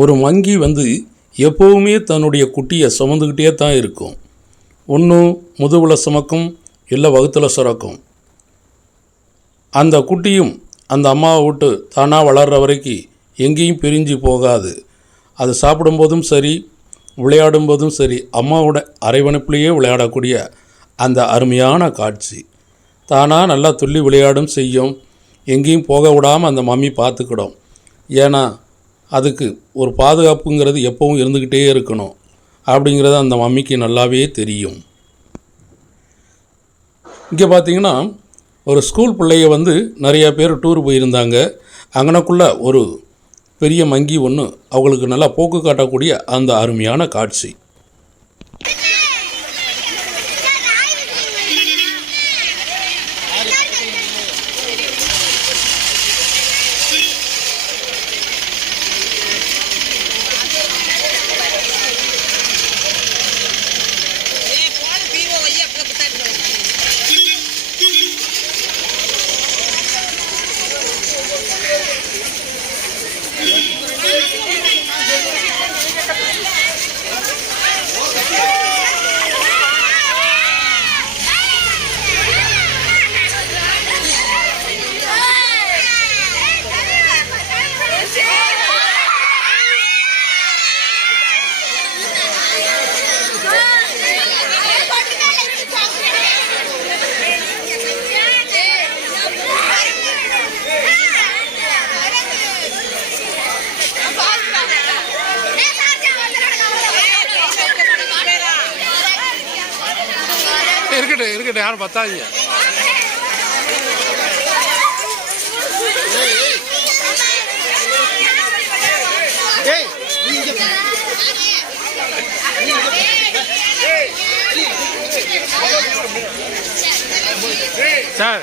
ஒரு மங்கி எப்போவுமே தன்னுடைய குட்டியை சுமந்துக்கிட்டே தான் இருக்கும். ஒன்றும் முதுகில் சுமக்கும், இல்லை வகுத்தில் சுரக்கும். அந்த குட்டியும் அந்த அம்மாவை விட்டு தானாக வளர்கிற வரைக்கும் எங்கேயும் பிரிஞ்சு போகாது. அது சாப்பிடும்போதும் சரி, விளையாடும்போதும் சரி, அம்மாவோட அரவணைப்பிலேயே விளையாடக்கூடிய அந்த அருமையான காட்சி. தானாக நல்லா துள்ளி விளையாடும் செய்யும். எங்கேயும் போக விடாமல் அந்த மம்மி பார்த்துக்கிடும். ஏன்னா அதுக்கு ஒரு பாதுகாப்புங்கிறது எப்பவும் இருந்துக்கிட்டே இருக்கணும் அப்படிங்கிறது அந்த மம்மிக்கு நல்லாவே தெரியும். இங்கே பார்த்திங்கன்னா ஒரு ஸ்கூல் பிள்ளைய நிறையா பேர் டூர் போயிருந்தாங்க. அங்கனக்குள்ளே ஒரு பெரிய மங்கி ஒன்று அவங்களுக்கு நல்லா போக்கு காட்டக்கூடிய அந்த அருமையான காட்சி. இருக்கட்டும் யாரும் பத்தாதீங்க. சார்